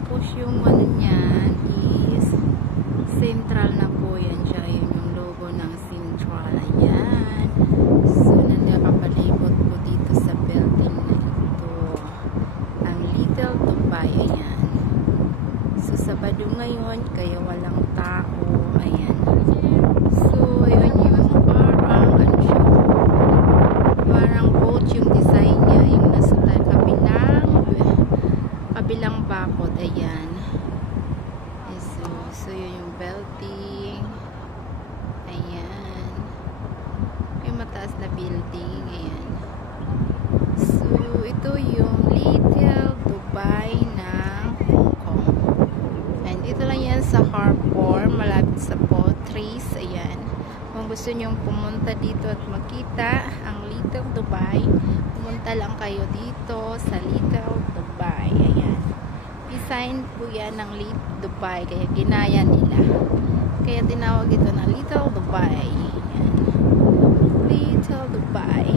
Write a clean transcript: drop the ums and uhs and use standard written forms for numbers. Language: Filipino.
Tapos yung ano niyan is Central na po yan siya. Yun yung logo ng Central. Ayan. So, nakapalibot po dito sa building na ito. Ang Little Dubai. Ayan. So, Sabado ngayon, kaya walang tao. Ayan. So, yun yung parang ano siya. Parang boat yung design niya. Yung nasa kabilang bakod. Ayan. So yun yung building. Ayan. Yung mataas na building. Ayan. So, ito yung Little Dubai ng Hong Kong. And dito lang yan sa harbor, malapit sa Portris. Ayan. Kung gusto nyong pumunta dito at makita ang Little Dubai, pumunta lang kayo dito sa Little Dubai. Ayan. Design po yan ng Little Dubai, kaya ginaya nila. Kaya tinawag ito na Little Dubai. Ayan. Little Dubai.